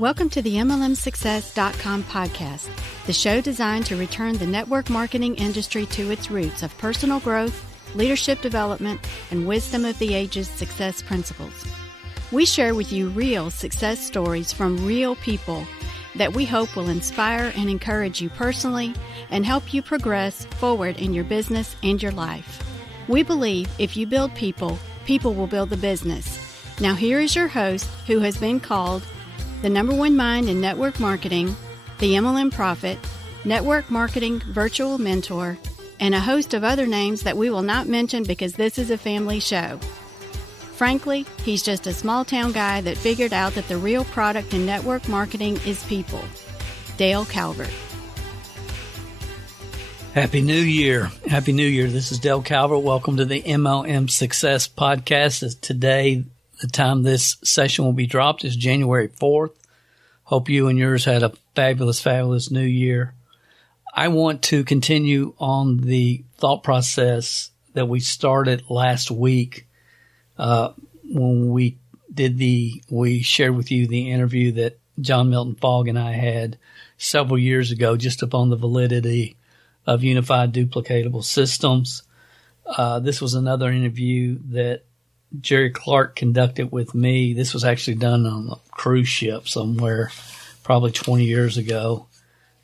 Welcome to the MLMSuccess.com podcast, the show designed to return the network marketing industry to its roots of personal growth, leadership development, and wisdom of the ages success principles. We share with you real success stories from real people that we hope will inspire and encourage you personally and help you progress forward in your business and your life. We believe if you build people, people will build the business. Now here is your host, who has been called the number one mind in network marketing, the MLM Prophet, network marketing virtual mentor, and a host of other names that we will not mention because this is a family show. Frankly, he's just a small town guy that figured out that the real product in network marketing is people. Dale Calvert. Happy New Year. Happy New Year. This is Dale Calvert. Welcome to the MLM Success Podcast. Today, the time this session will be dropped is January 4th. Hope you and yours had a fabulous New Year. I want to continue on the thought process that we started last week when we shared with you the interview that John Milton Fogg and I had several years ago just upon the validity of unified duplicatable systems. This was another interview that Jerry Clark conducted with me. This was actually done on a cruise ship somewhere, probably 20 years ago,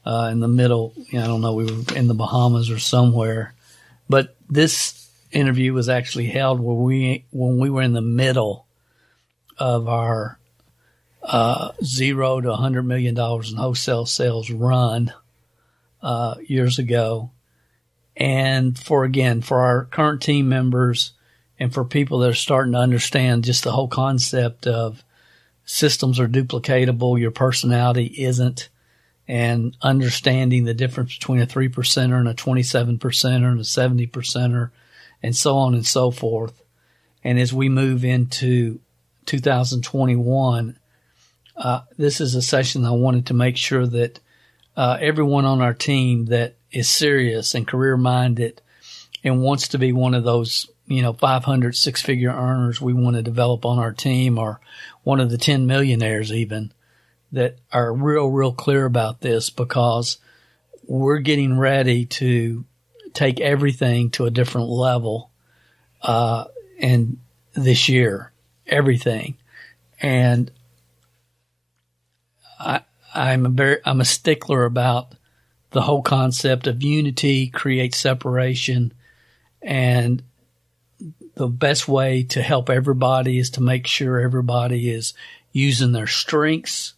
in the middle. I don't know, we were in the Bahamas or somewhere. But this interview was actually held when we were in the middle of our $0 to $100 million in wholesale sales run years ago. And for our current team members and for people that are starting to understand just the whole concept of systems are duplicatable, your personality isn't, and understanding the difference between a 3%er and a 27%er and a 70%er, and so on and so forth. And as we move into 2021, this is a session I wanted to make sure that everyone on our team that is serious and career-minded and wants to be one of those 500 six-figure earners we want to develop on our team, or one of the 10 millionaires even, that are real clear about this, because we're getting ready to take everything to a different level, and this year, everything. And I'm a stickler about the whole concept of unity creates separation, and the best way to help everybody is to make sure everybody is using their strengths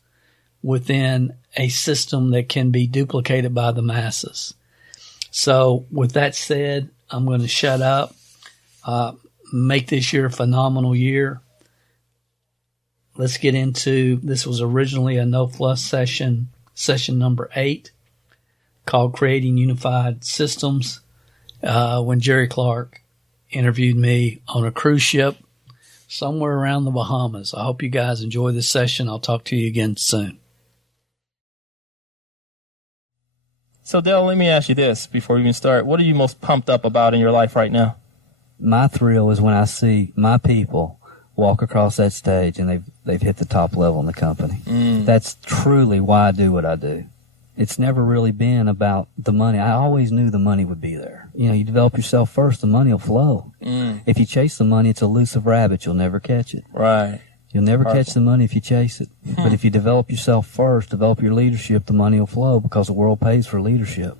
within a system that can be duplicated by the masses. So with that said, I'm going to shut up, make this year a phenomenal year. Let's get into, this was originally a no fuss session number 8, called Creating Unified Systems, when Jerry Clark interviewed me on a cruise ship somewhere around the Bahamas. I hope you guys enjoy this session. I'll talk to you again soon. So, Dale, let me ask you this before we even start. What are you most pumped up about in your life right now? My thrill is when I see my people walk across that stage and they've hit the top level in the company. That's truly why I do what I do. It's never really been about the money. I always knew the money would be there. You develop yourself first, the money will flow. If you chase the money, it's a elusive rabbit. You'll never catch it. Right. You'll never catch the money if you chase it. But if you develop yourself first, develop your leadership, the money will flow, because the world pays for leadership.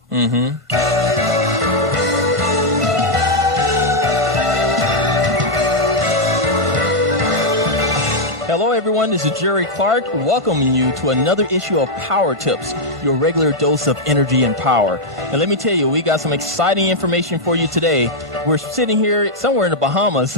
Hello, everyone. This is Jerry Clark, welcoming you to another issue of Power Tips, your regular dose of energy and power. And let me tell you, we got some exciting information for you today. We're sitting here somewhere in the Bahamas.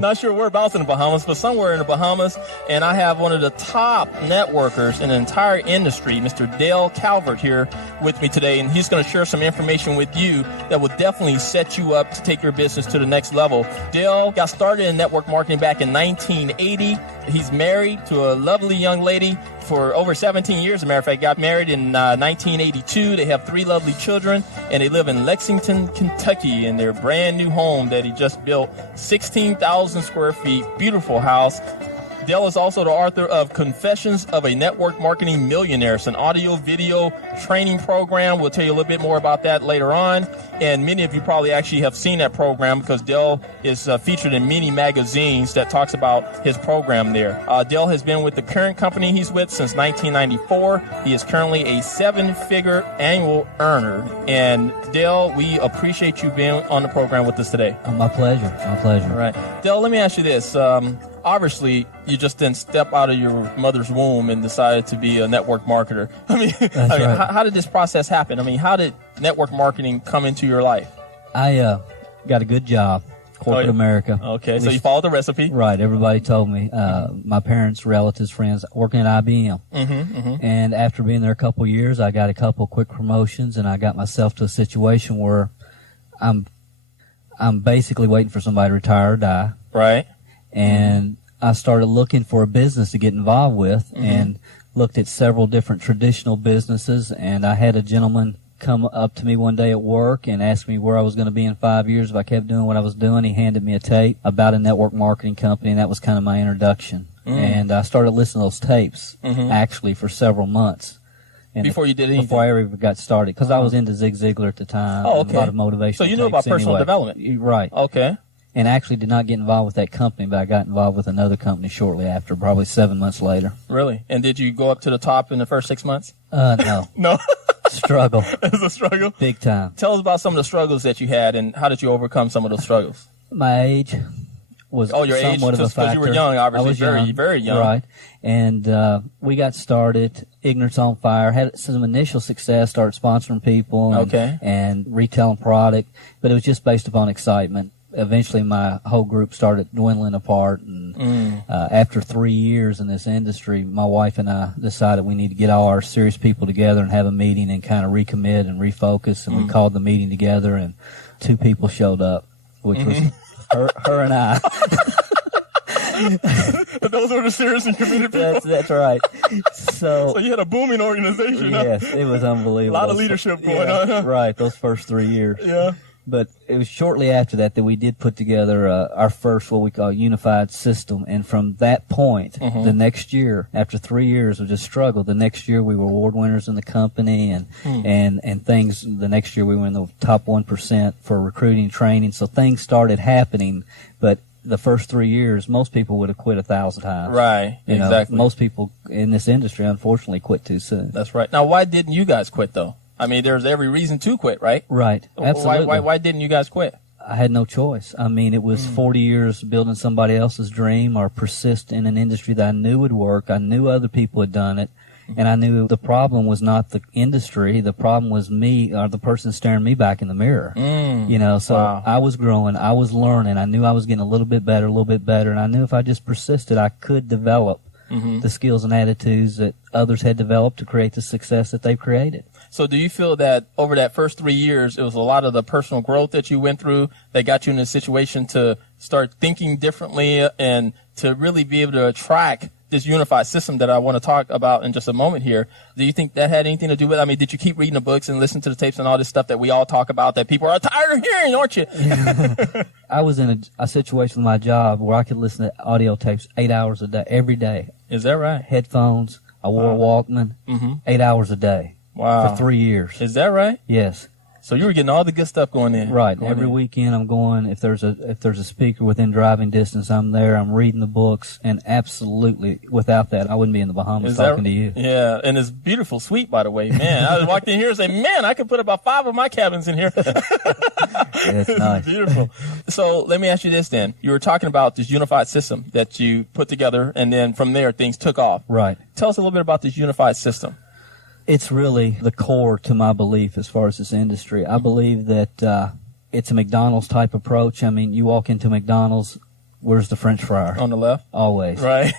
Not sure whereabouts in the Bahamas, but somewhere in the Bahamas. And I have one of the top networkers in the entire industry, Mr. Dale Calvert, here with me today. And he's going to share some information with you that will definitely set you up to take your business to the next level. Dale got started in network marketing back in 1980. He's married to a lovely young lady for over 17 years. As a matter of fact, got married in 1982. They have 3 lovely children, and they live in Lexington, Kentucky, in their brand new home that he just built, 16,000 square feet, beautiful house. Dale is also the author of Confessions of a Network Marketing Millionaire. It's an audio video training program. We'll tell you a little bit more about that later on. And many of you probably actually have seen that program because Dale is featured in many magazines that talks about his program there. Dale has been with the current company he's with since 1994. He is currently a 7-figure annual earner. And Dale, we appreciate you being on the program with us today. My pleasure. My pleasure. All right. Dale, let me ask you this. Obviously, you just didn't step out of your mother's womb and decided to be a network marketer. Right. How did this process happen? I mean, how did network marketing come into your life? I got a good job, corporate America. Okay, so you followed the recipe. Right. Everybody told me, my parents, relatives, friends, working at IBM. And after being there a couple of years, I got a couple quick promotions, and I got myself to a situation where I'm basically waiting for somebody to retire or die. Right. And I started looking for a business to get involved with and looked at several different traditional businesses. And I had a gentleman come up to me one day at work and ask me where I was going to be in 5 years if I kept doing what I was doing. He handed me a tape about a network marketing company, and that was kind of my introduction. And I started listening to those tapes actually for several months. And before you did anything? Before I ever got started, because I was into Zig Ziglar at the time. Oh, okay. A lot of motivation. So you knew about personal development? Right. Okay. And actually did not get involved with that company, but I got involved with another company shortly after, probably 7 months later. Really? And did you go up to the top in the first 6 months? No. No? Struggle. It was a struggle? Big time. Tell us about some of the struggles that you had, and how did you overcome some of those struggles? My age was somewhat of a factor. Because you were young, obviously. I was young, very young. Right. And we got started, Ignorance on Fire, had some initial success, started sponsoring people and retailing product, but it was just based upon excitement. Eventually, my whole group started dwindling apart, and after 3 years in this industry, my wife and I decided we need to get all our serious people together and have a meeting and kind of recommit and refocus, and we called the meeting together, and 2 people showed up, which was her and I. Those were the serious and committed people. That's right. So you had a booming organization. Yes, it was unbelievable. A lot of leadership going on. Right, those first 3 years. Yeah. But it was shortly after that we did put together our first, what we call, unified system. And from that point, the next year, after 3 years of just struggle, the next year we were award winners in the company and things. The next year we were in the top 1% for recruiting and training. So things started happening. But the first 3 years, most people would have quit 1,000 times. Right, exactly. Most people in this industry, unfortunately, quit too soon. That's right. Now, why didn't you guys quit, though? I mean, there's every reason to quit, right? Right. Absolutely. Why didn't you guys quit? I had no choice. I mean, it was 40 years building somebody else's dream or persist in an industry that I knew would work. I knew other people had done it. And I knew the problem was not the industry. The problem was me, or the person staring me back in the mirror. So I was growing. I was learning. I knew I was getting a little bit better. And I knew if I just persisted, I could develop the skills and attitudes that others had developed to create the success that they've created. So do you feel that over that first 3 years, it was a lot of the personal growth that you went through that got you in a situation to start thinking differently and to really be able to attract this unified system that I want to talk about in just a moment here? Do you think that had anything to do with it? I mean, did you keep reading the books and listen to the tapes and all this stuff that we all talk about that people are tired of hearing, aren't you? I was in a situation with my job where I could listen to audio tapes 8 hours a day, every day. Is that right? Headphones. I wore a Walkman. 8 hours a day. Wow. For 3 years. Is that right? Yes. So you were getting all the good stuff going in. Right. Every weekend I'm going, if there's a speaker within driving distance, I'm there, I'm reading the books, and absolutely without that I wouldn't be in the Bahamas talking to you. Yeah, and it's beautiful suite, by the way. Man, I walked in here and said, man, I could put about 5 of my cabins in here. It's nice. Beautiful. So let me ask you this then. You were talking about this unified system that you put together, and then from there things took off. Right. Tell us a little bit about this unified system. It's really the core to my belief as far as this industry. I believe that it's a McDonald's type approach. I mean, you walk into McDonald's, where's the French fryer? On the left? Always. Right.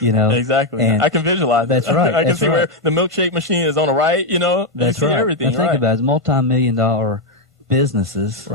Exactly. And I can visualize that's that. right. I can see where the milkshake machine is on the right, That's you see right. everything. Now think about it. It's multi-million-dollar businesses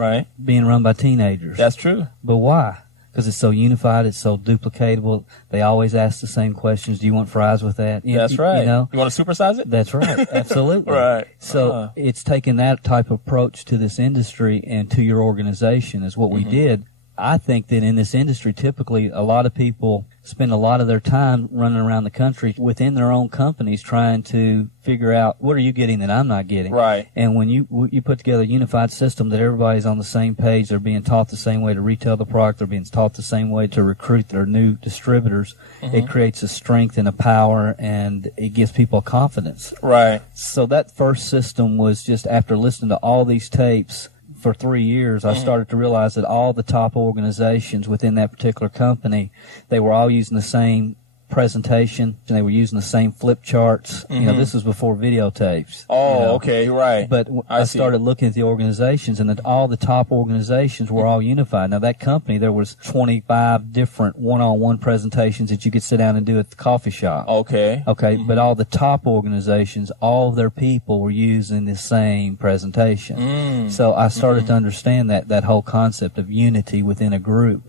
being run by teenagers. That's true. But why? Because it's so unified, it's so duplicatable. They always ask the same questions. Do you want fries with that? That's right. You want to supersize it? That's right. Absolutely. Right. So it's taking that type of approach to this industry and to your organization is what we did. I think that in this industry, typically a lot of people spend a lot of their time running around the country within their own companies trying to figure out, what are you getting that I'm not getting? Right. And when you put together a unified system that everybody's on the same page, they're being taught the same way to retail the product, they're being taught the same way to recruit their new distributors, it creates a strength and a power, and it gives people confidence. Right. So that first system was just after listening to all these tapes for 3 years, I started to realize that all the top organizations within that particular company, they were all using the same presentation, and they were using the same flip charts. You know, this was before videotapes. Oh, okay, right. But I started looking at the organizations, and that all the top organizations were all unified. Now, that company, there was 25 different one-on-one presentations that you could sit down and do at the coffee shop. Okay. Okay, but all the top organizations, all of their people were using the same presentation. So I started to understand that whole concept of unity within a group.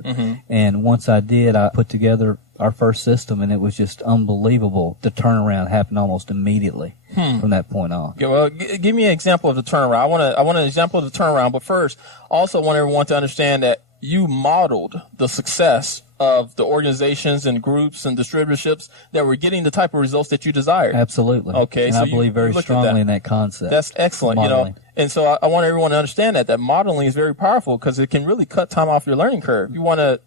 And once I did, I put together our first system, and it was just unbelievable. The turnaround happened almost immediately from that point on. Yeah, well, give me an example of the turnaround. I want an example of the turnaround, but first, also want everyone to understand that you modeled the success of the organizations and groups and distributorships that were getting the type of results that you desired. Absolutely. Okay, and so I believe very strongly in that concept. That's excellent. Modeling. You know, and so I want everyone to understand that modeling is very powerful, because it can really cut time off your learning curve. You want to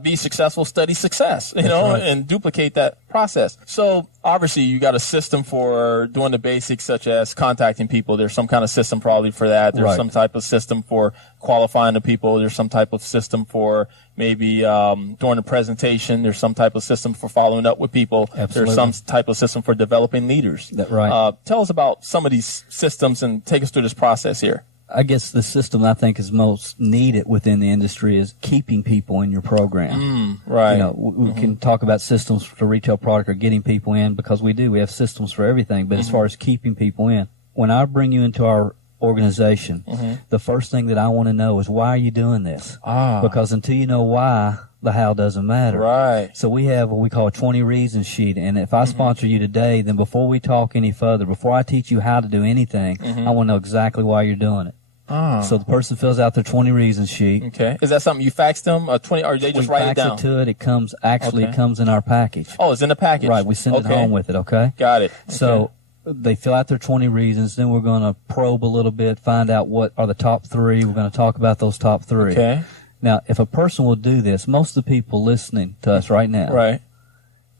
be successful, study success, you know, and duplicate that process. So obviously you got a system for doing the basics, such as contacting people. There's some kind of system probably for that. There's some type of system for qualifying the people. There's some type of system for maybe during the presentation. There's some type of system for following up with people. There's some type of system for developing leaders. Tell us about some of these systems and take us through this process here. I guess the system I think is most needed within the industry is keeping people in your program. Right. You know, we can talk about systems for retail product or getting people in, because we do. We have systems for everything. But as far as keeping people in, when I bring you into our organization, the first thing that I want to know is, why are you doing this? Because until you know why, the how doesn't matter. Right. So we have what we call a 20 reasons sheet. And if I sponsor you today, then before we talk any further, before I teach you how to do anything, I want to know exactly why you're doing it. So the person fills out their 20 reasons sheet. Okay. Is that something you fax them? 20, or they just write it down? We fax it to it. It comes, it comes in our package. Oh, it's in the package. Right. We send it home with it. Okay. Got it. Okay. So they fill out their 20 reasons. Then we're going to probe a little bit, find out what are the top 3. We're going to talk about those top 3. Okay. Now, if a person will do this, most of the people listening to us right now,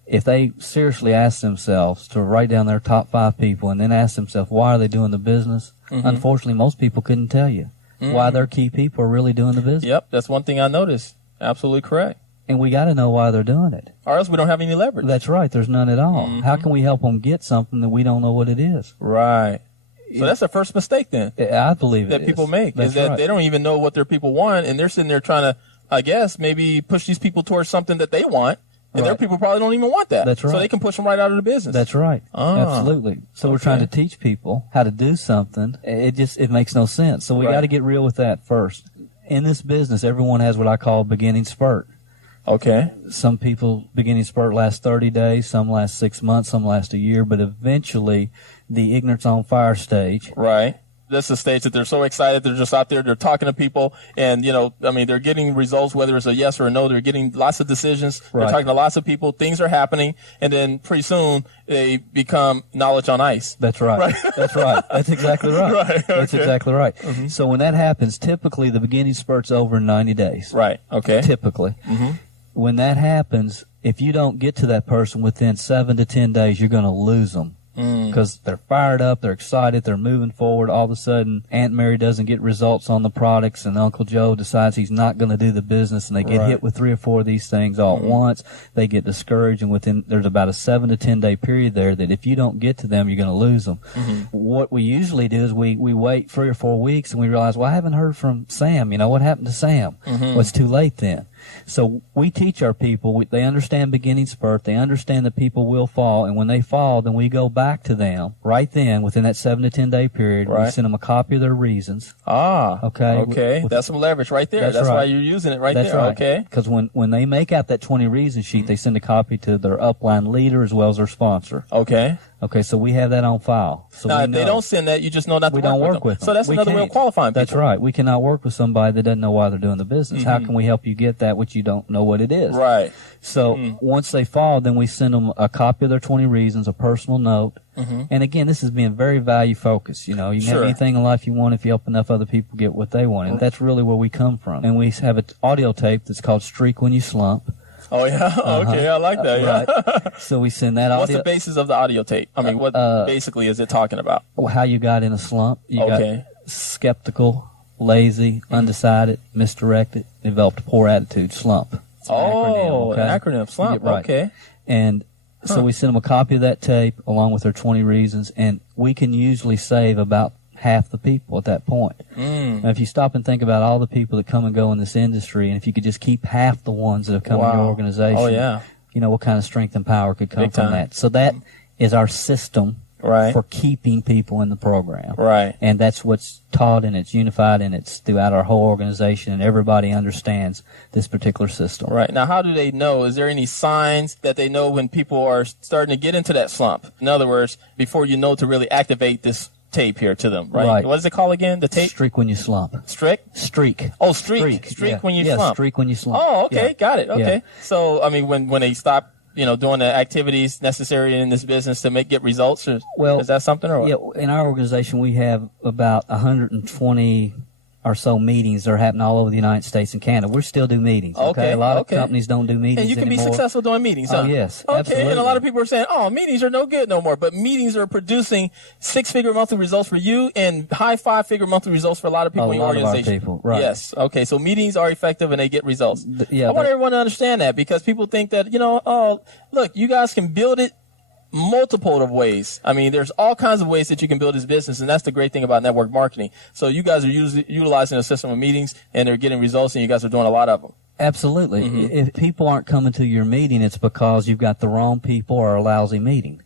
if they seriously ask themselves to write down their top 5 people and then ask themselves, why are they doing the business? Unfortunately, most people couldn't tell you why their key people are really doing the business. Yep, that's one thing I noticed. Absolutely correct. And we got to know why they're doing it. Or else we don't have any leverage. That's right. There's none at all. How can we help them get something that we don't know what it is? Right. So that's the first mistake then. I believe that people make, is that they don't even know what their people want, and they're sitting there trying to, I guess, maybe push these people towards something that they want. And their people probably don't even want that. That's right. So they can push them right out of the business. That's right. Absolutely. So we're trying to teach people how to do something. It makes no sense. So we got to get real with that first. In this business, everyone has what I call a beginning spurt. Okay. Some people beginning spurt lasts 30 days, some last 6 months, some last a year, but eventually the ignorance on fire stage. Right. That's the stage that they're so excited. They're just out there. They're talking to people. And, you know, I mean, they're getting results, whether it's a yes or a no. They're getting lots of decisions. They're talking to lots of people. Things are happening. And then pretty soon they become knowledge on ice. That's right. That's right. That's exactly right. Okay. That's exactly right. So when that happens, typically the beginning spurt's over in 90 days. Right. Okay. Typically. When that happens, if you don't get to that person within 7 to 10 days, you're going to lose them. Because they're fired up, they're excited, they're moving forward. All of a sudden, Aunt Mary doesn't get results on the products, and Uncle Joe decides he's not going to do the business, and they get hit with 3 or 4 of these things all at once. They get discouraged, and there's about a 7 to 10 day period there that if you don't get to them, you're going to lose them. What we usually do is we wait 3 or 4 weeks, and we realize, well, I haven't heard from Sam. You know, what happened to Sam? Well, it's too late then. So we teach our people, they understand beginning spurt, they understand that people will fall, and when they fall, then we go back to them right then within that 7 to 10 day period. We send them a copy of their reasons. Okay. That's some leverage right there. That's why you're using it right there. Right. Okay. Because when they make out that 20 reason sheet, they send a copy to their upline leader as well as their sponsor. Okay. Okay, so we have that on file. So now, if they don't send that, you just know not to work with them. So that's another way of qualifying people. That's right. We cannot work with somebody that doesn't know why they're doing the business. How can we help you get that which you don't know what it is? Right. So once they fall, then we send them a copy of their 20 reasons, a personal note. And again, this is being very value focused. You know, you can have anything in life you want if you help enough other people get what they want. And that's really where we come from. And we have an audio tape that's called Streak When You Slump. Oh, yeah? Okay, I like that, yeah. Right. So we send that audio. What's the basis of the audio tape? I mean, what basically is it talking about? How you got in a slump. You got skeptical, lazy, undecided, misdirected, developed a poor attitude, slump. It's an acronym, an acronym, slump, right. Okay. And so we send them a copy of that tape along with their 20 reasons, and we can usually save about half the people at that point. Now, if you stop and think about all the people that come and go in this industry, and if you could just keep half the ones that have come in your organization, you know, what kind of strength and power could come from that. So that is our system for keeping people in the program. Right. And that's what's taught, and it's unified, and it's throughout our whole organization, and everybody understands this particular system. Right. Now, how do they know? Is there any signs that they know when people are starting to get into that slump? In other words, before you know to really activate this tape here to them, right? What is it called again? The tape? Streak When You Slump. Streak? Oh, streak when you slump. Streak when you slump. Oh, okay. Got it. Okay. So, I mean, when they stop, you know, doing the activities necessary in this business to get results, or is that something? Or what? Yeah, in our organization, we have about 120 or so meetings that are happening all over the United States and Canada. We still do meetings. Okay. A lot of companies don't do meetings anymore. And you can anymore. be successful doing meetings, huh? Oh, yes. Okay. Absolutely. And a lot of people are saying, meetings are no good no more. But meetings are producing 6-figure monthly results for you and high 5-figure monthly results for a lot of people in your organization. A lot of our people, right. Yes. Okay. So meetings are effective and they get results. I want everyone to understand that, because people think that, you know, look, you guys can build it multiple of ways. I mean, there's all kinds of ways that you can build this business, and that's the great thing about network marketing. So you guys are utilizing a system of meetings, and they're getting results, and you guys are doing a lot of them. Absolutely. If people aren't coming to your meeting, it's because you've got the wrong people or a lousy meeting.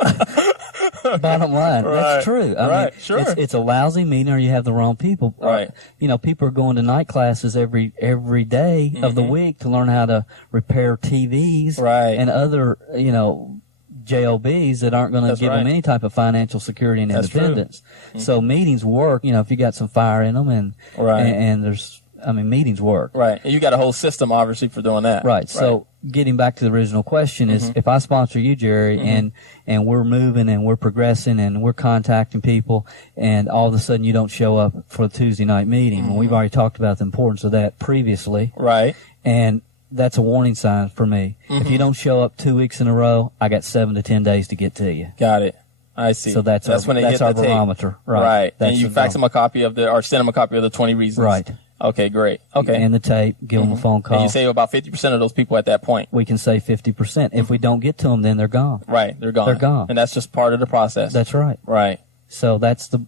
Bottom line, that's true. I mean, it's a lousy meeting, or you have the wrong people. Right. You know, people are going to night classes every day of the week to learn how to repair TVs and other, you know, JOBs that aren't going to give them any type of financial security and independence. So meetings work, you know, if you got some fire in them, and there's, I mean, meetings work. Right. And you got a whole system, obviously, for doing that. Right. So getting back to the original question is, if I sponsor you, Jerry, and we're moving and we're progressing and we're contacting people, and all of a sudden you don't show up for the Tuesday night meeting, well, we've already talked about the importance of that previously. Right. And that's a warning sign for me. If you don't show up 2 weeks in a row, I got 7 to 10 days to get to you. Got it. I see. So that's when they hit our barometer. Right. And you fax them a copy of or send them a copy of the 20 reasons. Right. Okay, great. Okay. And the tape, give them a phone call. And you save about 50% of those people at that point. We can save 50%. If we don't get to them, then they're gone. Right. They're gone. They're gone. And that's just part of the process. That's right. Right. So that's the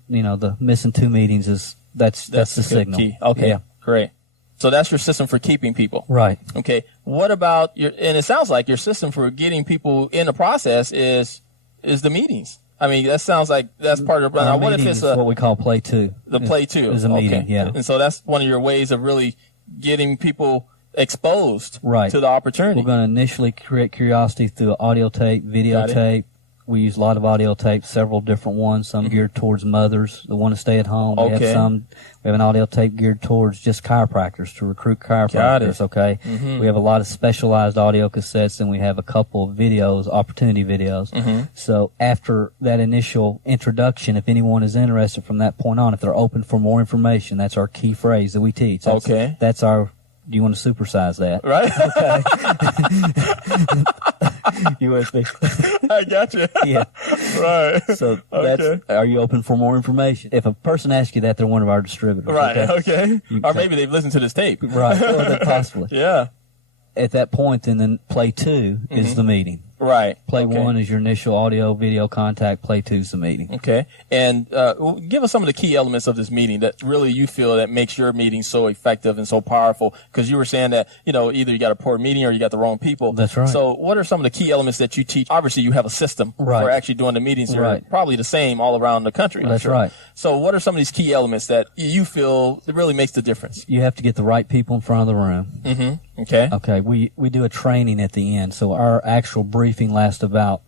missing 2 meetings is that's the signal. Key. Okay. Yeah. Great. So that's your system for keeping people. Right. Okay. What about and it sounds like your system for getting people in the process is the meetings. I mean, that sounds like that's part of now, what if it's what we call play 2? The play 2 is a meeting, yeah. And so that's one of your ways of really getting people exposed to the opportunity. We're going to initially create curiosity through audio tape, video tape. We use a lot of audio tape, several different ones, some geared towards mothers that want to stay at home. We have an audio tape geared towards just chiropractors, to recruit chiropractors, okay? We have a lot of specialized audio cassettes, and we have a couple of videos, opportunity videos. So after that initial introduction, if anyone is interested from that point on, if they're open for more information, that's our key phrase that we teach. That's our... Do you want to supersize that? Right. Okay. You with me? I got you. Yeah. Right. So are you open for more information? If a person asks you that, they're one of our distributors. Right. Okay. Or maybe they've listened to this tape. Right. Or they possibly. Yeah. At that point, then play 2 is the meeting. Right. Play 1 is your initial audio, video contact. Play 2 is the meeting. Okay. And give us some of the key elements of this meeting that really you feel that makes your meeting so effective and so powerful. Because you were saying that, either you got a poor meeting or you got the wrong people. That's right. So what are some of the key elements that you teach? Obviously, you have a system for actually doing the meetings. They're probably the same all around the country. That's right. So what are some of these key elements that you feel it really makes the difference? You have to get the right people in front of the room. Okay. Okay. We do a training at the end. So our actual briefing lasts about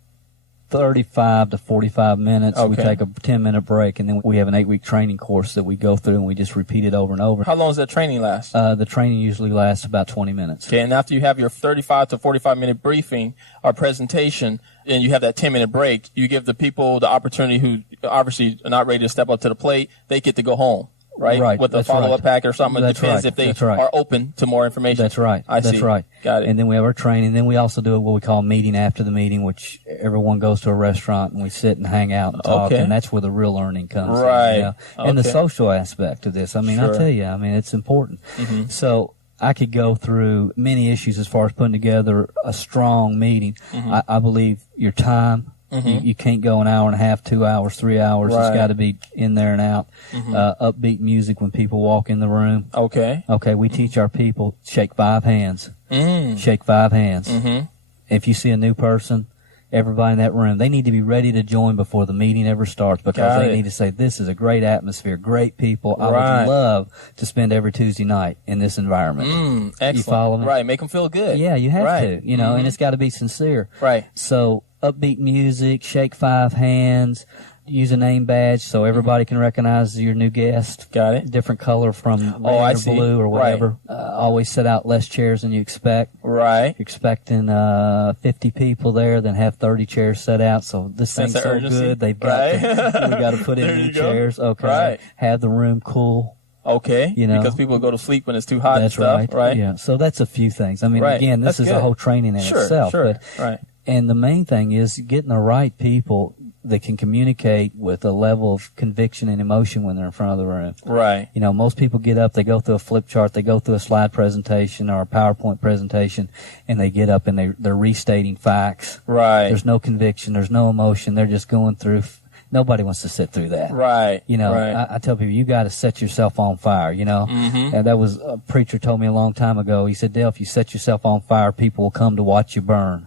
35 to 45 minutes. Okay. We take a 10-minute break, and then we have an 8-week training course that we go through, and we just repeat it over and over. How long does that training last? The training usually lasts about 20 minutes. Okay, and after you have your 35 to 45-minute briefing or presentation, and you have that 10-minute break, you give the people the opportunity who obviously are not ready to step up to the plate, they get to go home. Right? With a follow-up packet or something. It depends if they are open to more information. That's right. I see. That's right. Got it. And then we have our training. Then we also do what we call meeting after the meeting, which everyone goes to a restaurant and we sit and hang out and talk. Okay. And that's where the real learning comes right. in. You know? And the social aspect of this. I mean, Sure. I tell you, I mean, it's important. Mm-hmm. So I could go through many issues as far as putting together a strong meeting. Mm-hmm. I believe your time. Mm-hmm. You can't go an hour and a half, 2 hours, 3 hours. Right. It's got to be in there and out. Mm-hmm. Upbeat music when people walk in the room. Okay. We teach our people, shake 5 hands. Mm. Shake 5 hands. Mm-hmm. If you see a new person, everybody in that room, they need to be ready to join before the meeting ever starts, because they need to say, this is a great atmosphere, great people. I would love to spend every Tuesday night in this environment. Excellent. You follow me? Right. Make them feel good. Yeah, you have to. You know, and it's got to be sincere. Right. So upbeat music, shake 5 hands, use a name badge so everybody can recognize your new guest. Got it. Different color from red or blue or whatever. Right. Always set out less chairs than you expect. Right. You're expecting 50 people there, then have 30 chairs set out. So this thing's so urgency. good, they've got we got to put in new chairs. Okay. Right. Have the room cool. Okay. You know, because people go to sleep when it's too hot. That's and stuff, right. Yeah. So that's a few things. I mean, again, this is a whole training in itself. Sure. But, right. And the main thing is getting the right people that can communicate with a level of conviction and emotion when they're in front of the room. Right. You know, most people get up, they go through a flip chart, they go through a slide presentation or a PowerPoint presentation, and they get up and they're restating facts. Right. There's no conviction, there's no emotion, they're just going through. Nobody wants to sit through that. Right. You know, right. I tell people, you got to set yourself on fire, you know. Mm-hmm. And that was a preacher told me a long time ago. He said, Dale, if you set yourself on fire, people will come to watch you burn.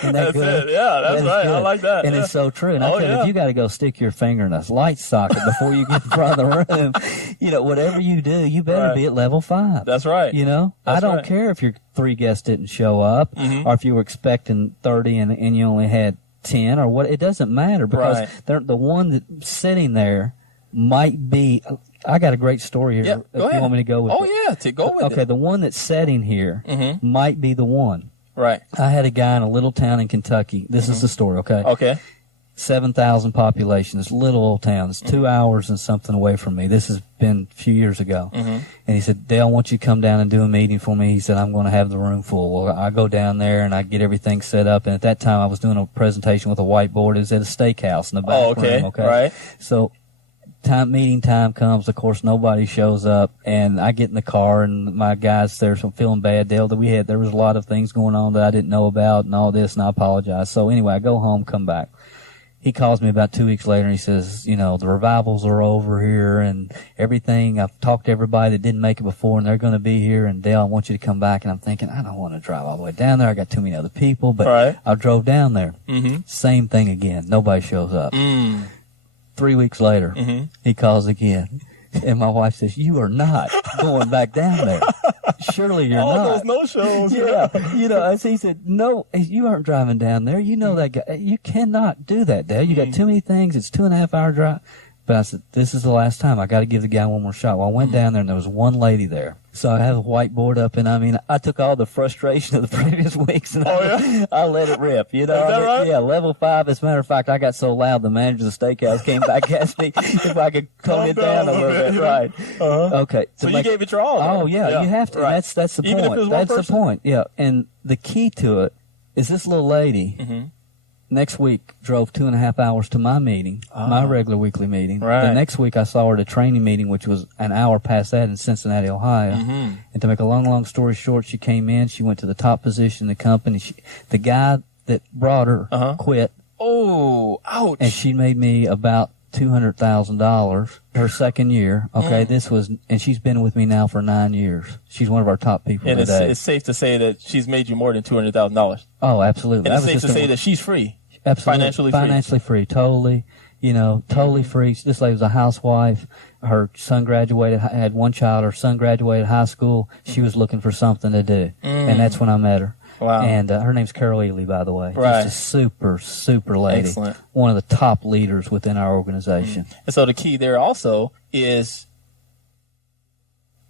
Isn't that good? It. Yeah, that's right. Good. I like that. And it's so true. And I tell you, if you got to go stick your finger in a light socket before you get in front of the room, you know, whatever you do, you better be at level 5. That's right. You know, I don't care if your 3 guests didn't show up, or if you were expecting 30 and you only had 10 or what. It doesn't matter, because they're the one that's sitting there might be. I got a great story here. Yeah, if you want me to go with it. Go with it. Okay, the one that's sitting here might be the one. Right. I had a guy in a little town in Kentucky. This is the story, okay? Okay. 7,000 population. This little old town. It's 2 hours and something away from me. This has been a few years ago. And he said, Dale, I want you to come down and do a meeting for me. He said, I'm going to have the room full. Well, I go down there and I get everything set up. And at that time, I was doing a presentation with a whiteboard. It was at a steakhouse in the back room, okay? Right. So meeting time comes. Of course, nobody shows up, and I get in the car, and my guy's there, so I'm feeling bad. Dale, there was a lot of things going on that I didn't know about, and all this, and I apologize. So anyway, I go home, come back. He calls me about 2 weeks later, and he says, you know, the revivals are over here, and everything. I've talked to everybody that didn't make it before, and they're going to be here. And Dale, I want you to come back. And I'm thinking, I don't want to drive all the way down there. I got too many other people, but I drove down there. Same thing again. Nobody shows up. 3 weeks later, he calls again. And my wife says, you are not going back down there. Surely you're not. All those no-shows. Yeah. You know, as he said, no, you aren't driving down there. You know that guy. You cannot do that, Dale. You got too many things. It's 2.5 hour drive. But I said, this is the last time. I got to give the guy one more shot. Well, I went down there, and there was one lady there. So I have a whiteboard up, and I mean, I took all the frustration of the previous weeks, and I let it rip. You know, is that right? Yeah, level 5. As a matter of fact, I got so loud, the manager of the steakhouse came back and asked me if I could calm it down a little bit. Right. Okay. So you gave it your all. Oh, yeah, you have to. Right. That's the Even point. If it was that's one the person? point. Yeah. And the key to it is this little lady. Next week, drove 2.5 hours to my meeting, my regular weekly meeting. Right. The next week, I saw her at a training meeting, which was an hour past that in Cincinnati, Ohio. And to make a long story short, she came in. She went to the top position in the company. The guy that brought her quit. Oh, ouch. And she made me about $200,000 her second year. Okay, and she's been with me now for 9 years. She's one of our top people and today. It's safe to say that she's made you more than $200,000. Oh, absolutely. And it's safe to say that she's free. Absolutely. Financially free. Totally. You know, totally free. This lady was a housewife. Her son graduated, had one child. Her son graduated high school. She was looking for something to do. And that's when I met her. Wow. And her name's Carol Ely, by the way. Right. Just a super, super lady. Excellent. One of the top leaders within our organization. And so the key there also is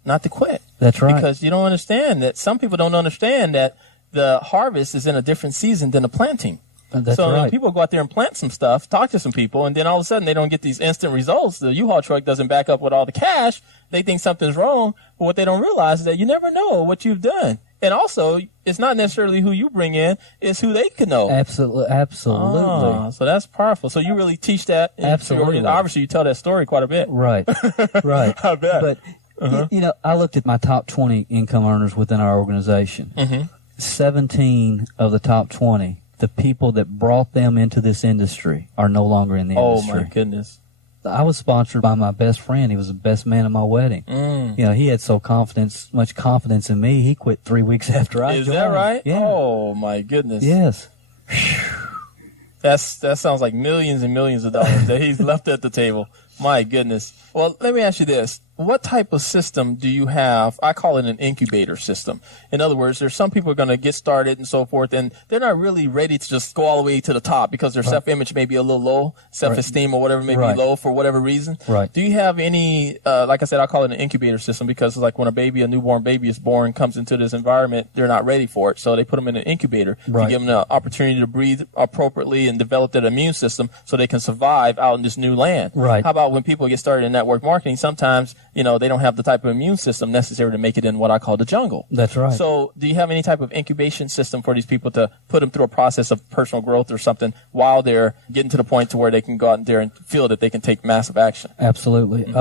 not to quit. That's right. Because you don't understand that some people don't understand that the harvest is in a different season than the planting. That's so right. when people go out there and plant some stuff, talk to some people, and then all of a sudden they don't get these instant results. The U-Haul truck doesn't back up with all the cash. They think something's wrong. But what they don't realize is that you never know what you've done. And also, it's not necessarily who you bring in, it's who they can know. Absolutely. Oh, so that's powerful. So you really teach that. Absolutely. Obviously, you tell that story quite a bit. Right. Right. I bet. But, you know, I looked at my top 20 income earners within our organization. 17 of the top 20, the people that brought them into this industry are no longer in the industry. Oh, my goodness. I was sponsored by my best friend. He was the best man at my wedding. You know, he had much confidence in me. He quit 3 weeks after I joined. Is that right? Yeah. Oh, my goodness. Yes. That sounds like millions and millions of dollars that he's left at the table. My goodness. Well, let me ask you this. What type of system do you have? I call it an incubator system. In other words, there's some people who are going to get started and so forth, and they're not really ready to just go all the way to the top because their self-image may be a little low, self-esteem or whatever may be low for whatever reason. Right. Do you have any, like I said, I call it an incubator system because it's like when a newborn baby is born, comes into this environment, they're not ready for it. So they put them in an incubator to give them the opportunity to breathe appropriately and develop that immune system so they can survive out in this new land. Right. How about when people get started in network marketing, sometimes, you know, they don't have the type of immune system necessary to make it in what I call the jungle. That's right. So do you have any type of incubation system for these people to put them through a process of personal growth or something while they're getting to the point to where they can go out there and feel that they can take massive action? Absolutely.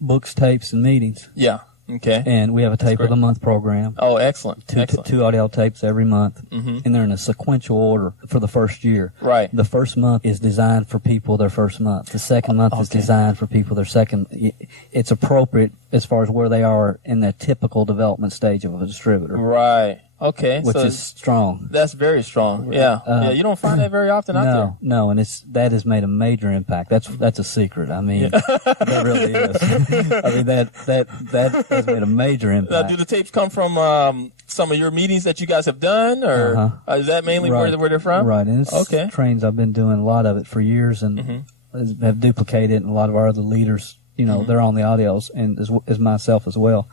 Books, tapes, and meetings. Yeah. Okay. And we have a tape of the month program. Oh, excellent. Two audio tapes every month. And they're in a sequential order for the first year. Right. The first month is designed for people their first month. The second month is designed for people their second. It's appropriate as far as where they are in the typical development stage of a distributor. Right. Okay. Which is strong. That's very strong. Yeah. You don't find that very often out there. No, and that has made a major impact. That's a secret. I mean, that really is. I mean, that has made a major impact. Now, do the tapes come from some of your meetings that you guys have done, or is that mainly where they're from? Right. And it's trains. I've been doing a lot of it for years and have duplicated it, and a lot of our other leaders, you know, they're on the audios, and as myself as well.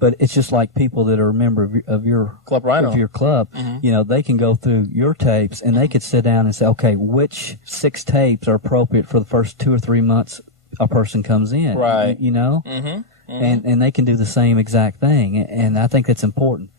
But it's just like people that are a member of your club, Rhino. You know, they can go through your tapes and they could sit down and say, okay, which 6 tapes are appropriate for the first 2 or 3 months a person comes in. Right. You know? And they can do the same exact thing. And I think that's important.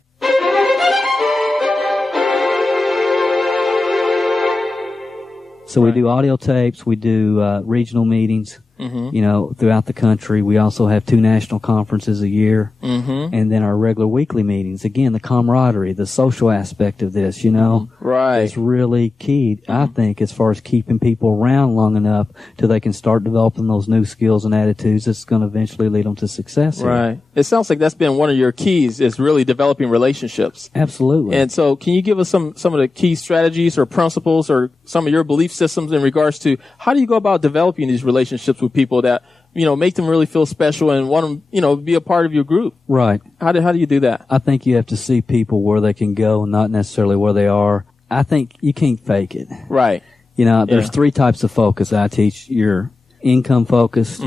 So we do audio tapes, we do regional meetings, you know, throughout the country. We also have 2 national conferences a year, and then our regular weekly meetings. Again, the camaraderie, the social aspect of this, you know, is really key, I think, as far as keeping people around long enough till they can start developing those new skills and attitudes that's going to eventually lead them to success. Right. It sounds like that's been one of your keys, is really developing relationships. Absolutely. And so can you give us some of the key strategies or principles or some of your belief systems in regards to how do you go about developing these relationships with people that, you know, make them really feel special and want them, you know, be a part of your group? Right. How do you do that? I think you have to see people where they can go, not necessarily where they are. I think you can't fake it. Right. You know, there's 3 types of focus I teach. Your income focused,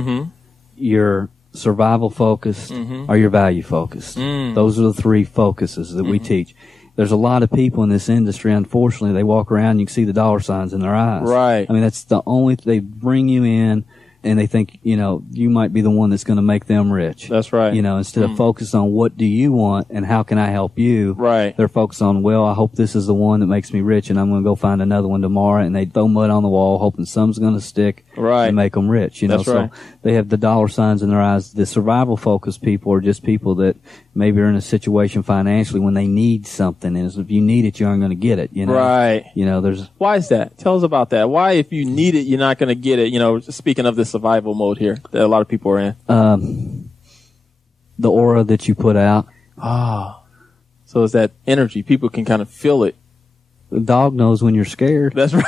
your survival focused, or your value focused. Those are the 3 focuses that we teach. There's a lot of people in this industry, unfortunately, they walk around and you can see the dollar signs in their eyes. Right. I mean, that's the only, they bring you in and they think, you know, you might be the one that's going to make them rich. That's right. You know, instead of focus on what do you want and how can I help you, right, they're focused on, well, I hope this is the one that makes me rich and I'm going to go find another one tomorrow, and they throw mud on the wall hoping some's going to stick and make them rich. You know, so they have the dollar signs in their eyes. The survival focused people are just people that maybe are in a situation financially when they need something, and if you need it, you aren't going to get it. You know, right? You know, there's why is that? Tell us about that. Why, if you need it, you're not going to get it? You know, speaking of the survival mode here that a lot of people are in. The aura that you put out. So it's that energy. People can kind of feel it. The dog knows when you're scared. That's right.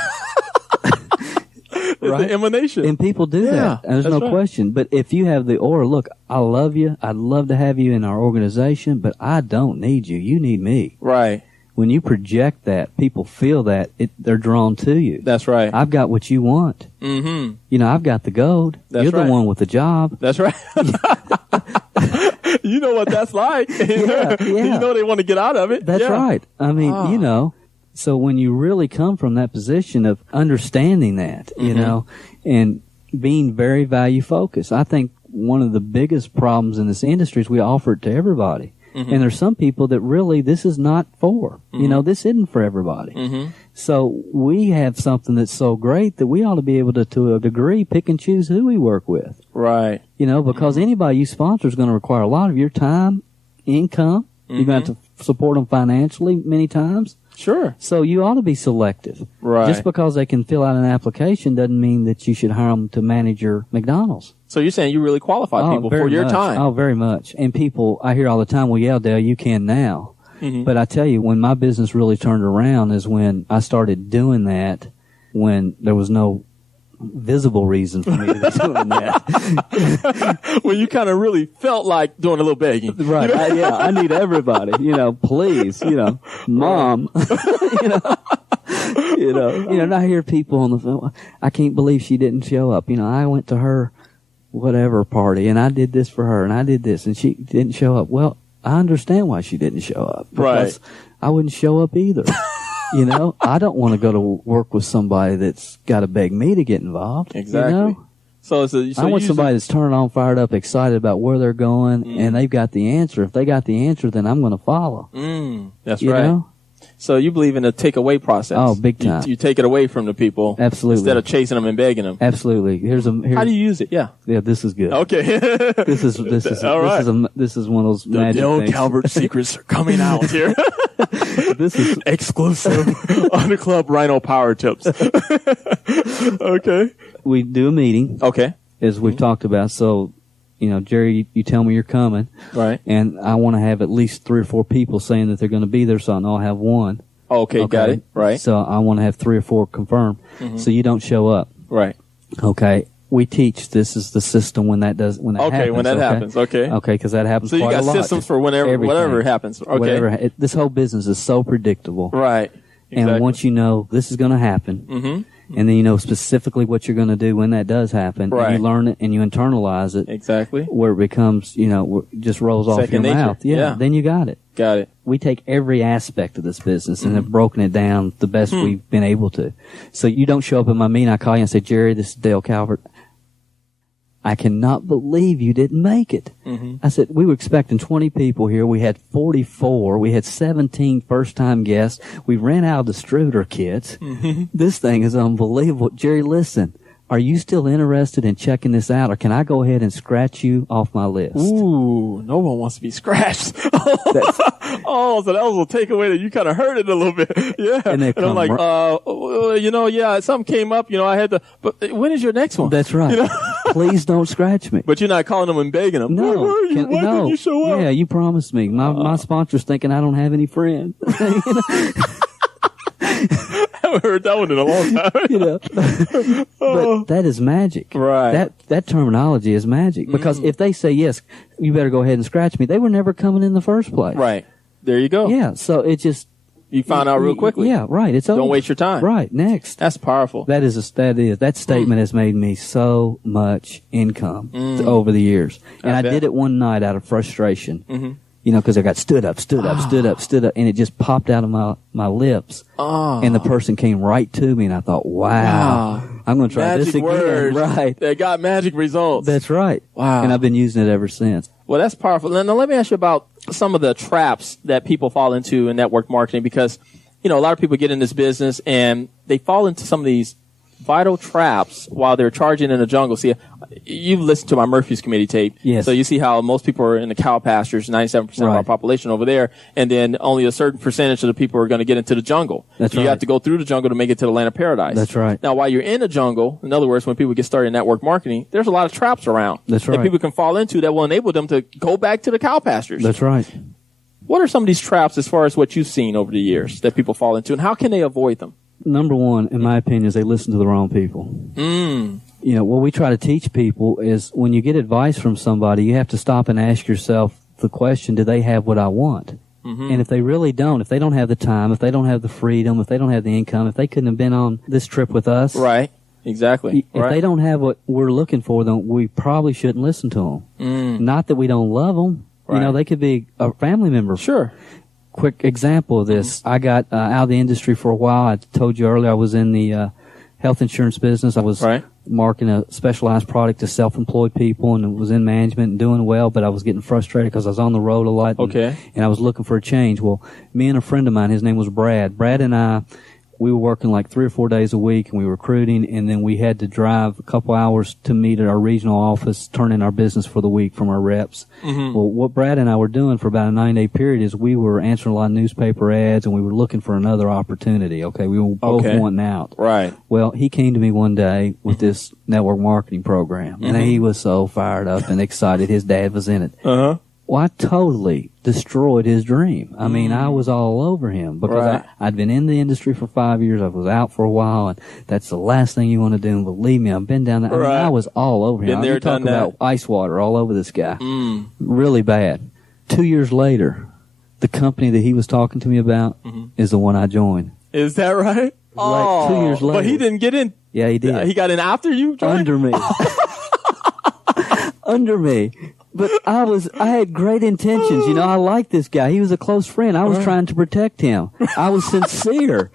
It's the emanation. And people do that. There's no question. But if you have the aura, look, I love you. I'd love to have you in our organization, but I don't need you. You need me. Right. when you project that, people feel that, they're drawn to you. That's right. I've got what you want. Mm-hmm. You know, I've got the gold. That's You're right. the one with the job. That's right. You know what that's like. Yeah. You know they want to get out of it. That's right. I mean, you know, so when you really come from that position of understanding that, you know, and being very value focused, I think one of the biggest problems in this industry is we offer it to everybody. And there's some people that really this is not for. You know, this isn't for everybody. So we have something that's so great that we ought to be able to a degree, pick and choose who we work with. Right. You know, because anybody you sponsor is going to require a lot of your time, income. You're going to have to support them financially many times. Sure. So you ought to be selective. Right. Just because they can fill out an application doesn't mean that you should hire them to manage your McDonald's. So you're saying you really qualify people for your time. Oh, very much. And people, I hear all the time, well, yeah, Dale, you can now. But I tell you, when my business really turned around is when I started doing that when there was no visible reason for me to be doing that. When you kind of really felt like doing a little begging. Right. You know? I need everybody, you know, please, you know, mom, you know, and I hear people on the phone, I can't believe she didn't show up. You know, I went to her whatever party and I did this for her and I did this and she didn't show up. Well, I understand why she didn't show up. Because I wouldn't show up either. You know, I don't want to go to work with somebody that's got to beg me to get involved. Exactly. You know? So I want somebody that's turning on, fired up, excited about where they're going, and they've got the answer. If they got the answer, then I'm going to follow. That's you right. Know? So you believe in the takeaway process. Oh, big time. You take it away from the people. Absolutely. Instead of chasing them and begging them. Absolutely. How do you use it? Yeah. Yeah, this is good. Okay. This is All right. This is one of those magic Dale things. Calvert secrets are coming out here. This is exclusive on the Club Rhino Power Tips. Okay. We do a meeting. Okay. As we've talked about. So, you know, Jerry, you tell me you're coming. Right. And I want to have at least 3 or 4 people saying that they're going to be there, so I know I'll have one. Okay, got it. Right. So I want to have 3 or 4 confirmed. So you don't show up. Right. Okay. We teach this is the system when that happens. Okay, when that happens. Okay. Okay, because that happens So you quite got a lot. systems for whatever happens. Okay. This whole business is so predictable. Right. Exactly. And once you know this is going to happen, and then you know specifically what you're going to do when that does happen, right. and you learn it and you internalize it. Exactly. Where it becomes, you know, just rolls off your mouth. Yeah, then you got it. Got it. We take every aspect of this business and have broken it down the best we've been able to. So you don't show up in my meeting, I call you and say, Jerry, this is Dale Calvert. I cannot believe you didn't make it. I said, we were expecting 20 people here. We had 44. We had 17 first-time guests. We ran out of distributor kits. This thing is unbelievable. Jerry, listen, are you still interested in checking this out, or can I go ahead and scratch you off my list? Ooh, no one wants to be scratched. Oh, so that was a takeaway that you kind of heard it a little bit. Yeah. And I'm like, you know, yeah, something came up, you know, I had to, but when is your next one? That's right. You know? Please don't scratch me. But you're not calling them and begging them. No. Where were you? Why didn't you show up? Yeah, you promised me. My sponsor's thinking I don't have any friends. I haven't heard that one in a long time. You know, but that is magic. Right. That terminology is magic, because if they say, yes, you better go ahead and scratch me, they were never coming in the first place. Right. There you go. Yeah. So it just, you found out real quickly. Yeah. Right. It's over. Don't waste your time. Right. Next. That's powerful. That statement has made me so much income over the years. And I did it one night out of frustration. You know, because I got stood up, and it just popped out of my lips. And the person came right to me, and I thought, wow. I'm going to try magic this again. Words. Right. They got magic results. That's right. Wow. And I've been using it ever since. Well, that's powerful. Now, let me ask you about some of the traps that people fall into in network marketing, because, you know, a lot of people get in this business and they fall into some of these vital traps while they're charging in the jungle. See, you've listened to my Murphy's Committee tape. Yes. So you see how most people are in the cow pastures, 97% of our population over there, and then only a certain percentage of the people are going to get into the jungle. That's You have to go through the jungle to make it to the land of paradise. That's right. Now, while you're in the jungle, in other words, when people get started in network marketing, there's a lot of traps around. That's right. That people can fall into that will enable them to go back to the cow pastures. That's right. What are some of these traps as far as what you've seen over the years that people fall into, and how can they avoid them? Number one, in my opinion, is they listen to the wrong people. You know, what we try to teach people is when you get advice from somebody, you have to stop and ask yourself the question, do they have what I want? And if they really don't, if they don't have the time, if they don't have the freedom, if they don't have the income, if they couldn't have been on this trip with us. Right. Exactly. If they don't have what we're looking for, then we probably shouldn't listen to them. Not that we don't love them. Right. You know, they could be a family member. Sure. Quick example of this. I got out of the industry for a while. I told you earlier I was in the health insurance business. I was marketing a specialized product to self-employed people and was in management and doing well, but I was getting frustrated because I was on the road a lot. And I was looking for a change. Well, me and a friend of mine, his name was Brad. Brad and I, we were working like 3 or 4 days a week, and we were recruiting, and then we had to drive a couple hours to meet at our regional office, turn in our business for the week from our reps. Well, what Brad and I were doing for about a 9-day period is we were answering a lot of newspaper ads, and we were looking for another opportunity. Okay, we were both wanting out. Right. Well, he came to me one day with this network marketing program, and he was so fired up and excited. His dad was in it. Well, I totally destroyed his dream. I mean, I was all over him because I'd been in the industry for 5 years. I was out for a while, and that's the last thing you want to do. And believe me, I've been down there. I mean, I was all over him. I'm talking about ice water all over this guy. Really bad. 2 years later, the company that he was talking to me about is the one I joined. Is that right? Like 2 years later. But he didn't get in. Yeah, he did. He got in after you joined? Under me. Under me. But I had great intentions. You know, I liked this guy. He was a close friend. I was trying to protect him. I was sincere.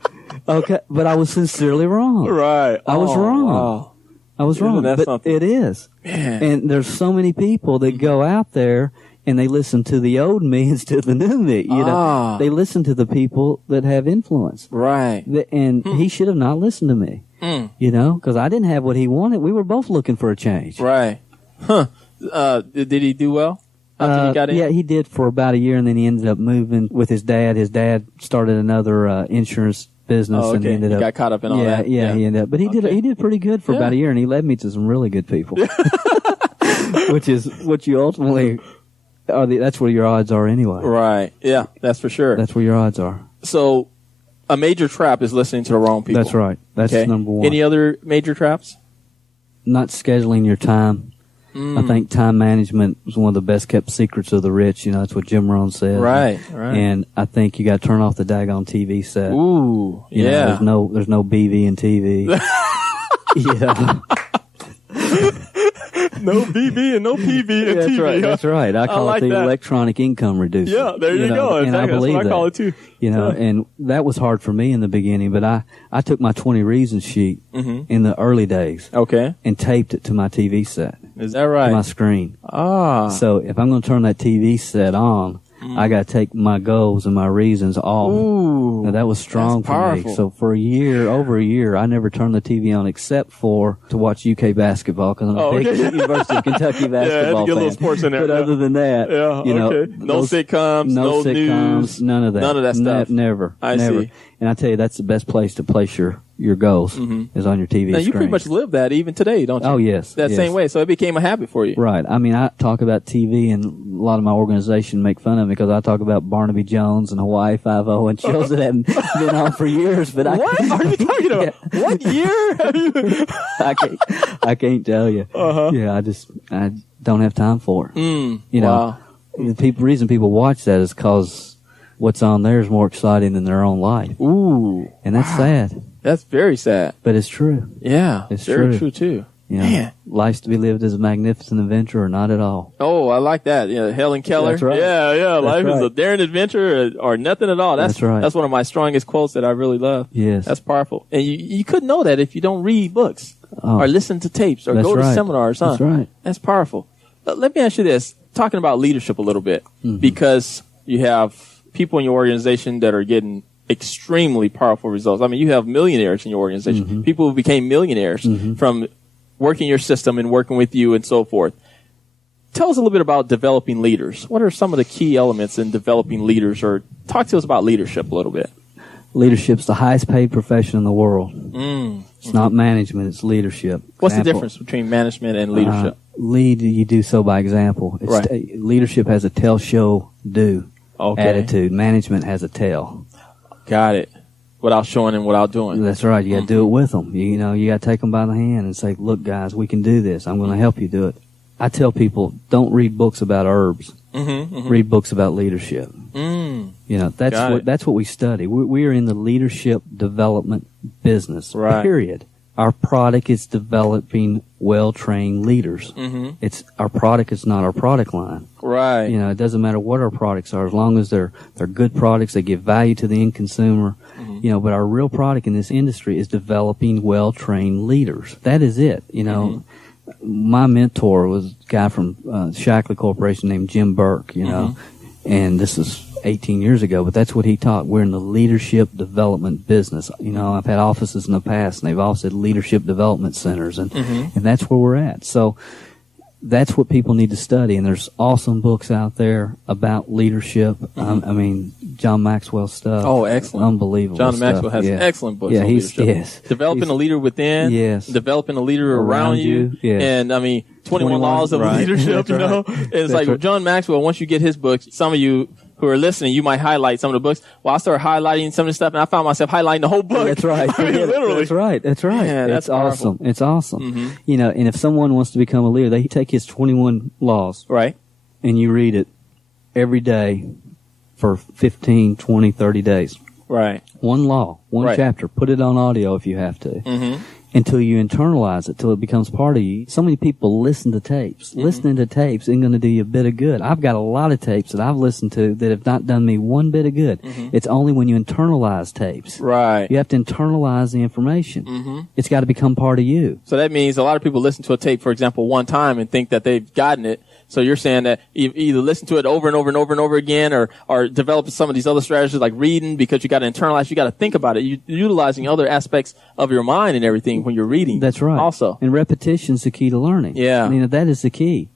Okay. But I was sincerely wrong. Right. I was wrong. Wow. I was wrong. But something? It is. Man. And there's so many people that go out there and they listen to the old me instead of the new me. You know, they listen to the people that have influence. Right. And he should have not listened to me. You know, because I didn't have what he wanted. We were both looking for a change. Right. Huh. Did he do well after he got in? Yeah, he did for about a year, and then he ended up moving with his dad. His dad started another insurance business, and he ended up got caught up in all that. Yeah, he ended up. But he did pretty good for about a year, and he led me to some really good people, which is what you ultimately are. That's where your odds are anyway. Right. Yeah, that's for sure. That's where your odds are. So, a major trap is listening to the wrong people. That's right. That's number one. Any other major traps? Not scheduling your time. I think time management is one of the best kept secrets of the rich. You know, that's what Jim Rohn said. Right. And I think you got to turn off the daggone TV set. Ooh, you know, there's no BV in TV. No BB and no PV in TV. That's right. I call it the electronic income reducer. Yeah, there you go. And I believe that's what I call it too. You know, and that was hard for me in the beginning, but I took my 20 reasons sheet in the early days. And taped it to my TV set. Is that right? To my screen. So if I'm going to turn that TV set on, I got to take my goals and my reasons off. Ooh, now, that was strong for me. So for over a year, I never turned the TV on except for to watch UK basketball because I'm a big University of Kentucky basketball fan. Get a little sports in there. But other than that, you know, no sitcoms, no news, none of that. None of that stuff. Never. I see. And I tell you, that's the best place to place your goals is on your TV now, screen. You pretty much live that even today, don't you? Oh, yes. That same way. So it became a habit for you. Right. I mean, I talk about TV, and a lot of my organization make fun of me because I talk about Barnaby Jones and Hawaii Five-0 and shows that haven't been on for years. But what are you talking about? What year have you? I can't tell you. Yeah, I don't have time for it. You know, the reason people watch that is because what's on there is more exciting than their own life. Ooh. And that's sad. That's very sad. But it's true. Yeah. It's very true too. You know, man. Life's to be lived as a magnificent adventure or not at all. Oh, I like that. Yeah, Helen Keller. That's right. Yeah. Life is a daring adventure or nothing at all. That's right. That's one of my strongest quotes that I really love. Yes. That's powerful. And you couldn't know that if you don't read books or listen to tapes or go to seminars. Huh? That's right. That's powerful. Let me ask you this. Talking about leadership a little bit, because you have people in your organization that are getting extremely powerful results. I mean, you have millionaires in your organization, people who became millionaires from working your system and working with you and so forth. Tell us a little bit about developing leaders. What are some of the key elements in developing leaders, or talk to us about leadership a little bit? Leadership's the highest paid profession in the world. It's not management, it's leadership. What's the difference between management and leadership? Lead, you do so by example. Leadership has a tell, show, do attitude. Management has a tell. Got it. Without showing and without doing. That's right. You got to do it with them. You know, you got to take them by the hand and say, look, guys, we can do this. I'm going to help you do it. I tell people, don't read books about herbs. Read books about leadership. You know, that's what we study. We are in the leadership development business. Right. Period. Our product is developing well-trained leaders. Our product is not our product line. Right. You know, it doesn't matter what our products are, as long as they're good products, they give value to the end consumer. You know, but our real product in this industry is developing well-trained leaders. That is it. You know, my mentor was a guy from Shackley Corporation named Jim Burke. You know, and this is 18 years ago, but that's what he taught. We're in the leadership development business. You know, I've had offices in the past, and they've all said leadership development centers, and that's where we're at. So that's what people need to study, and there's awesome books out there about leadership. I mean, John Maxwell's stuff. Oh, excellent. Unbelievable John stuff. Maxwell has excellent books on he's, leadership. Yes. Developing a leader within. Yes. Developing a leader around you. Yes. And, I mean, 21 laws of leadership, you know. It's like with John Maxwell, once you get his books, some of you who are listening, you might highlight some of the books. Well, I started highlighting some of the stuff, and I found myself highlighting the whole book. That's right. I mean, literally. That's right. Man, that's awesome. It's awesome. You know, and if someone wants to become a leader, they take his 21 laws. Right. And you read it every day for 15, 20, 30 days. Right. One law, one chapter. Put it on audio if you have to. Until you internalize it, till it becomes part of you. So many people listen to tapes. Listening to tapes ain't going to do you a bit of good. I've got a lot of tapes that I've listened to that have not done me one bit of good. It's only when you internalize tapes. Right. You have to internalize the information. It's got to become part of you. So that means a lot of people listen to a tape, for example, one time and think that they've gotten it. So you're saying that you either listen to it over and over and over and over again, or develop some of these other strategies like reading, because you got to internalize, you got to think about it. You're utilizing other aspects of your mind and everything when you're reading. That's right. Also. And repetition's the key to learning. Yeah. I mean, that is the key.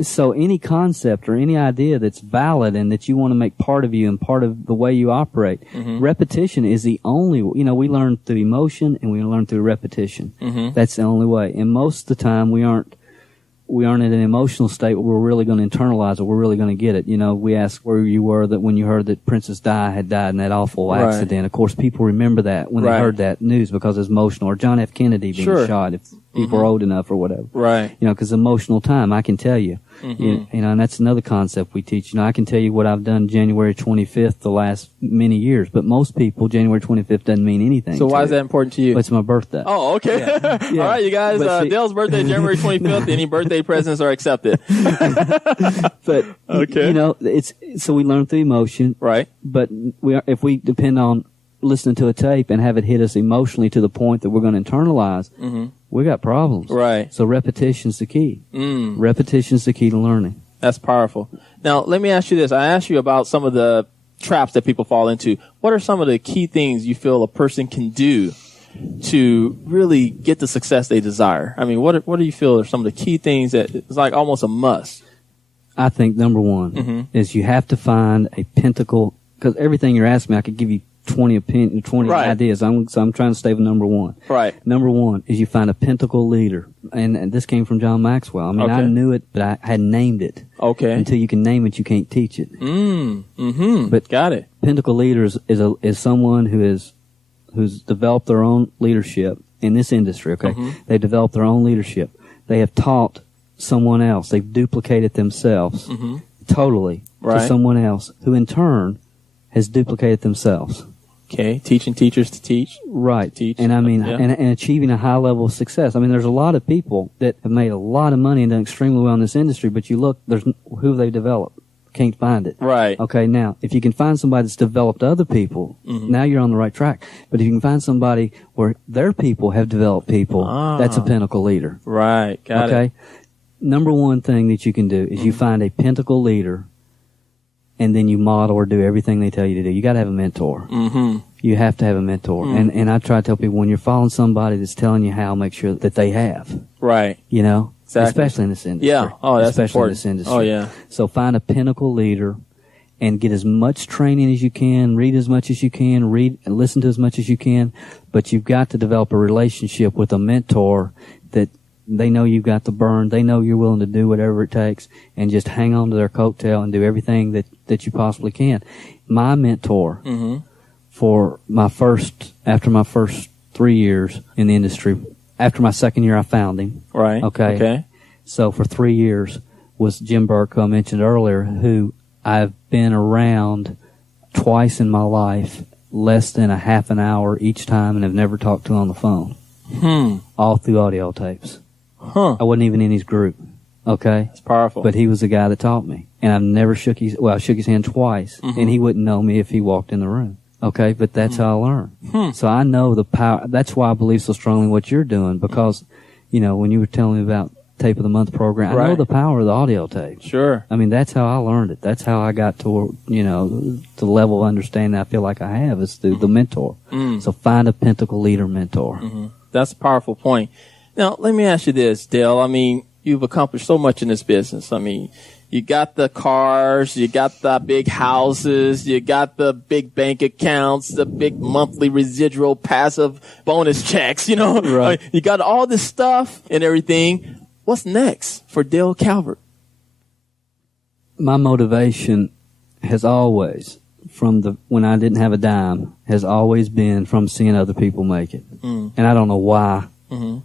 So any concept or any idea that's valid and that you want to make part of you and part of the way you operate, repetition is the only, you know, we learn through emotion and we learn through repetition. That's the only way. And most of the time we aren't in an emotional state where we're really going to internalize it. We're really going to get it. You know, we ask where you were that when you heard that Princess Di had died in that awful accident. Of course, people remember that when they heard that news because it's emotional. Or John F. Kennedy being shot, if people are old enough or whatever. Right. You know, because emotional time, I can tell you. You know, and that's another concept we teach. You know, I can tell you what I've done January 25th the last many years, but most people, January 25th doesn't mean anything. So why is that important to you? Well, it's my birthday. Oh, okay. All right, you guys, Dale's birthday, January 25th. Any birthday presents are accepted. But, you know, so we learn through emotion. Right. But if we depend on listening to a tape and have it hit us emotionally to the point that we're going to internalize, we got problems. Right. So repetition's the key. Repetition's the key to learning. That's powerful. Now, let me ask you this. I asked you about some of the traps that people fall into. What are some of the key things you feel a person can do to really get the success they desire? I mean, what do you feel are some of the key things that it's like almost a must? I think number one is you have to find a pentacle, because everything you're asking me, I could give you 20 ideas. So I'm trying to stay with number one. Right. Number one is you find a pentacle leader. And this came from John Maxwell. I mean, I knew it, but I hadn't named it. Okay. Until you can name it, you can't teach it. But got it. Pentacle leaders is someone who's developed their own leadership in this industry. Okay. They've developed their own leadership. They have taught someone else. They've duplicated themselves totally to someone else, who in turn has duplicated themselves. Okay, teaching teachers to teach. Right. Teach. And I mean, and achieving a high level of success. I mean, there's a lot of people that have made a lot of money and done extremely well in this industry, but you look, there's who they developed. Can't find it. Right. Okay, now, if you can find somebody that's developed other people, now you're on the right track. But if you can find somebody where their people have developed people, that's a Pentacle leader. Right. Got it. Okay. Number one thing that you can do is you find a Pentacle leader, and then you model or do everything they tell you to do. You got to have a mentor. You have to have a mentor. And I try to tell people, when you're following somebody that's telling you how, make sure that they have. Right. You know? Exactly. Especially in this industry. Yeah. Oh, that's important. In this industry. Oh, yeah. So find a Pentacle leader and get as much training as you can, read as much as you can, read and listen to as much as you can. But you've got to develop a relationship with a mentor that they know you've got the burn. They know you're willing to do whatever it takes, and just hang on to their coattail and do everything that you possibly can. My mentor for after my first 3 years in the industry, after my second year I found him. Right. Okay. So for 3 years was Jim Burke, who I mentioned earlier, who I've been around twice in my life, less than a half an hour each time, and have never talked to on the phone. All through audio tapes. I wasn't even in his group. Okay? That's powerful. But he was the guy that taught me. And I've never I shook his hand twice, and he wouldn't know me if he walked in the room. Okay? But that's how I learned. So I know the power. That's why I believe so strongly in what you're doing, because, you know, when you were telling me about Tape of the Month program, I know the power of the audio tape. Sure. I mean, that's how I learned it. That's how I got to, you know, the level of understanding I feel like I have is through the mentor. So find a Pentacle leader mentor. That's a powerful point. Now, let me ask you this, Dale. I mean, you've accomplished so much in this business. I mean, you got the cars, you got the big houses, you got the big bank accounts, the big monthly residual passive bonus checks, you know. Right. You got all this stuff and everything. What's next for Dale Calvert? My motivation has always, when I didn't have a dime, has always been from seeing other people make it. And I don't know why.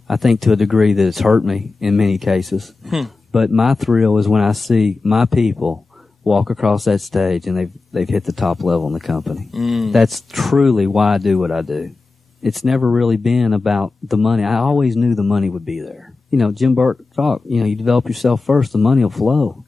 I think to a degree that it's hurt me in many cases. But my thrill is when I see my people walk across that stage and they've hit the top level in the company. That's truly why I do what I do. It's never really been about the money. I always knew the money would be there. You know, Jim Burke talked, you know, you develop yourself first, the money will flow.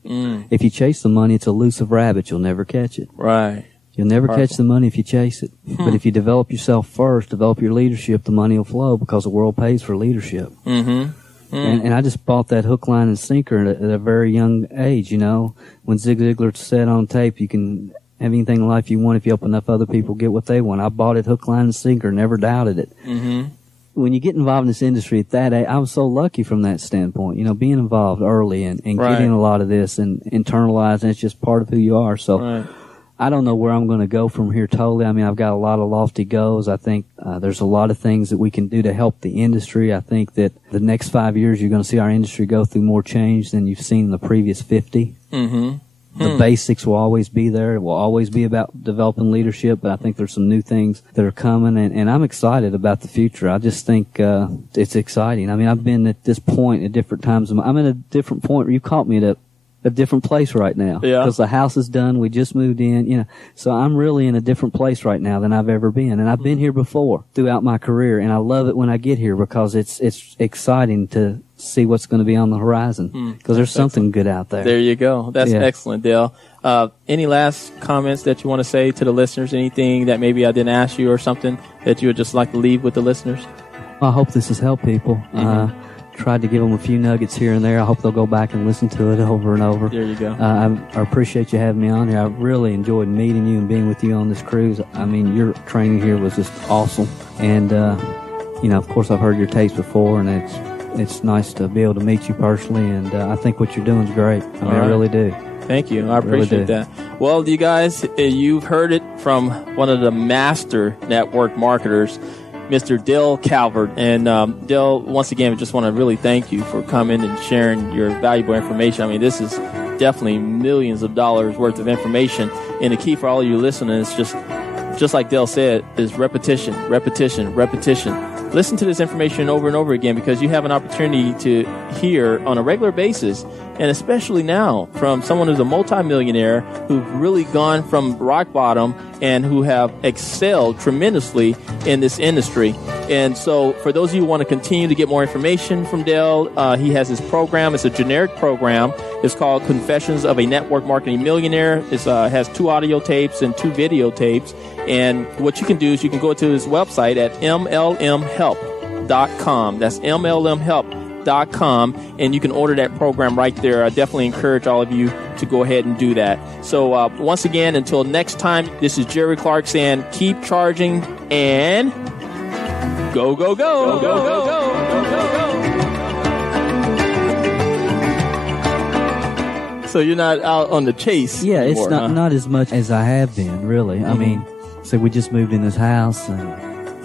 If you chase the money, it's a elusive rabbit. You'll never catch it. Right. You'll never catch the money if you chase it. But if you develop yourself first, develop your leadership, the money will flow because the world pays for leadership. And I just bought that hook, line, and sinker at a very young age, you know. When Zig Ziglar said on tape, you can have anything in life you want if you help enough other people get what they want. I bought it hook, line, and sinker, never doubted it. When you get involved in this industry at that age, I was so lucky from that standpoint, you know, being involved early and getting a lot of this and internalizing, it's just part of who you are. So I don't know where I'm going to go from here totally. I mean, I've got a lot of lofty goals. I think there's a lot of things that we can do to help the industry. I think that the next 5 years, you're going to see our industry go through more change than you've seen in the previous 50. The basics will always be there. It will always be about developing leadership, but I think there's some new things that are coming, and I'm excited about the future. I just think it's exciting. I mean, I've been at this point at different times. I'm at a different point where you caught me at a different place right now. Because the house is done. We just moved in, you know. So I'm really in a different place right now than I've ever been. And I've been here before throughout my career, and I love it when I get here because it's exciting to see what's going to be on the horizon because there's something good out there. There you go. That's excellent, Dale. Any last comments that you want to say to the listeners? Anything that maybe I didn't ask you or something that you would just like to leave with the listeners? I hope this has helped people. Tried to give them a few nuggets here and there. I hope they'll go back and listen to it over and over. There you go. I appreciate you having me on here. I really enjoyed meeting you and being with you on this cruise. I mean, your training here was just awesome. And, you know, of course, I've heard your tapes before, and it's nice to be able to meet you personally. And I think what you're doing is great. I mean, I really do. Thank you. I appreciate that. Well, you guys, you've heard it from one of the master network marketers, Mr. Dale Calvert. And Dale, once again, I just want to really thank you for coming and sharing your valuable information. I mean, this is definitely millions of dollars worth of information. And the key for all of you listening is just like Dale said, is repetition, repetition, repetition. Listen to this information over and over again because you have an opportunity to hear on a regular basis, and especially now from someone who's a multimillionaire who've really gone from rock bottom and who have excelled tremendously in this industry. And so for those of you who want to continue to get more information from Dale, he has his program. It's a generic program. It's called Confessions of a Network Marketing Millionaire. It has 2 audio tapes and 2 video tapes. And what you can do is you can go to his website at MLMhelp.com. That's MLMhelp.com, and you can order that program right there. I definitely encourage all of you to go ahead and do that. So once again, until next time, this is Jerry Clark saying keep charging and go, go, go, go, go, go, go, go, go. So you're not out on the chase anymore, it's not as much as I have been, really. I mean, so we just moved in this house, and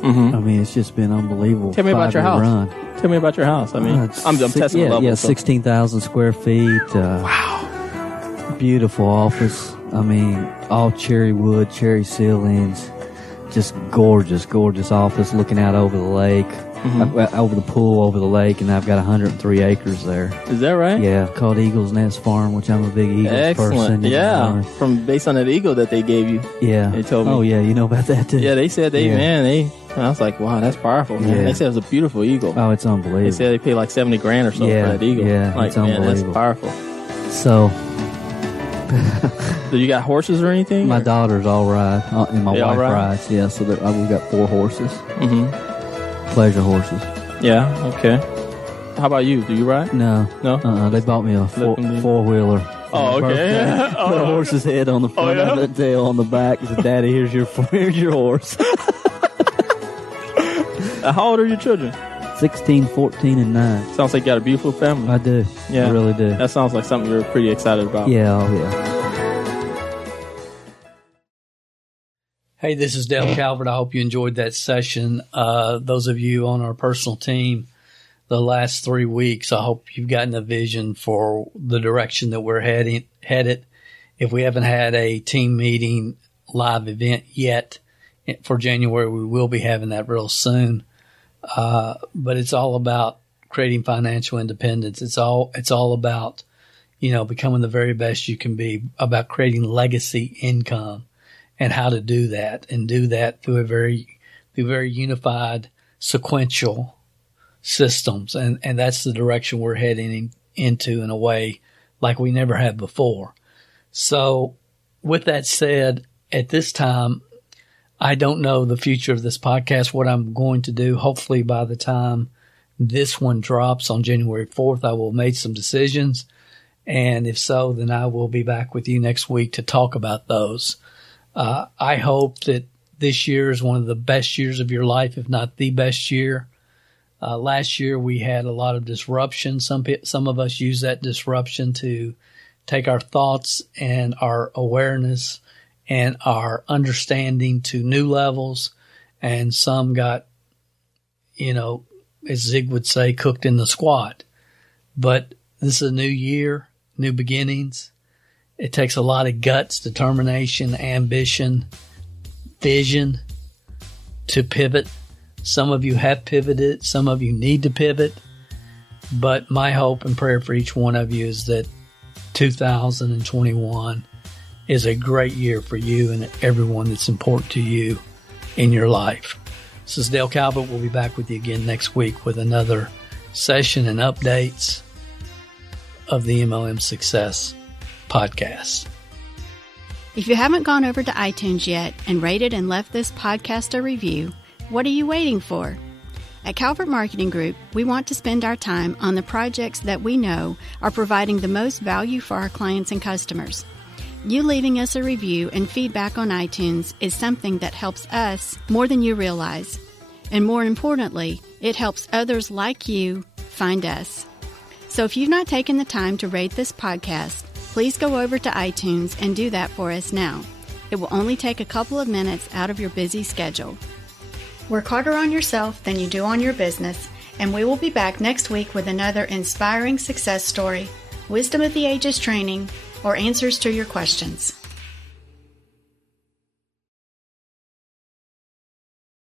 I mean, it's just been unbelievable. Tell me about your house. Run. Tell me about your house. I mean, I'm testing the level. Yeah, 16,000 square feet. Wow. Beautiful office. I mean, all cherry wood, cherry ceilings. Just gorgeous, gorgeous office looking out over the lake. I've got over the pool, over the lake, and I've got 103 acres there. Is that right? Yeah, called Eagle's Nest Farm, which I'm a big Eagles person. Yeah, based on that eagle that they gave you. Yeah. They told me. Oh, yeah, you know about that too? Yeah, they said I was like, wow, that's powerful, man. Yeah. They said it was a beautiful eagle. Oh, it's unbelievable. They said they paid like $70,000 or so for that eagle. Yeah, like, it's unbelievable. Man, that's powerful. So... Do you got horses or anything? My daughters all ride, and my wife rides. Yeah, so we've got 4 horses. Pleasure horses. Yeah, okay. How about you? Do you ride? No. They bought me a 4-wheeler. Oh, okay. Put a horse's head on the front of it, tail on the back. Said, "Daddy, here's your horse." How old are your children? 16, 14, and 9. Sounds like you got a beautiful family. I do. Yeah. I really do. That sounds like something you're pretty excited about. Yeah, oh yeah. Hey, this is Dale Calvert. I hope you enjoyed that session. Those of you on our personal team, the last 3 weeks, I hope you've gotten a vision for the direction that we're headed. If we haven't had a team meeting live event yet for January, we will be having that real soon. But it's all about creating financial independence. It's all about, becoming the very best you can be, about creating legacy income and how to do that, and do that through very unified sequential systems. And that's the direction we're heading into in a way like we never have before. So with that said, at this time, I don't know the future of this podcast, what I'm going to do. Hopefully by the time this one drops on January 4th, I will have made some decisions. And if so, then I will be back with you next week to talk about those. I hope that this year is one of the best years of your life, if not the best year. Last year we had a lot of disruption. Some of us use that disruption to take our thoughts and our awareness and our understanding to new levels. And some got, as Zig would say, cooked in the squat. But this is a new year, new beginnings. It takes a lot of guts, determination, ambition, vision to pivot. Some of you have pivoted. Some of you need to pivot. But my hope and prayer for each one of you is that 2021 is a great year for you and everyone that's important to you in your life. This is Dale Calvert. We'll be back with you again next week with another session and updates of the MLM Success Podcast. If you haven't gone over to iTunes yet and rated and left this podcast a review, what are you waiting for? At Calvert Marketing Group, we want to spend our time on the projects that we know are providing the most value for our clients and customers. You leaving us a review and feedback on iTunes is something that helps us more than you realize. And more importantly, it helps others like you find us. So if you've not taken the time to rate this podcast, please go over to iTunes and do that for us now. It will only take a couple of minutes out of your busy schedule. Work harder on yourself than you do on your business, and we will be back next week with another inspiring success story, wisdom of the ages training, or answers to your questions.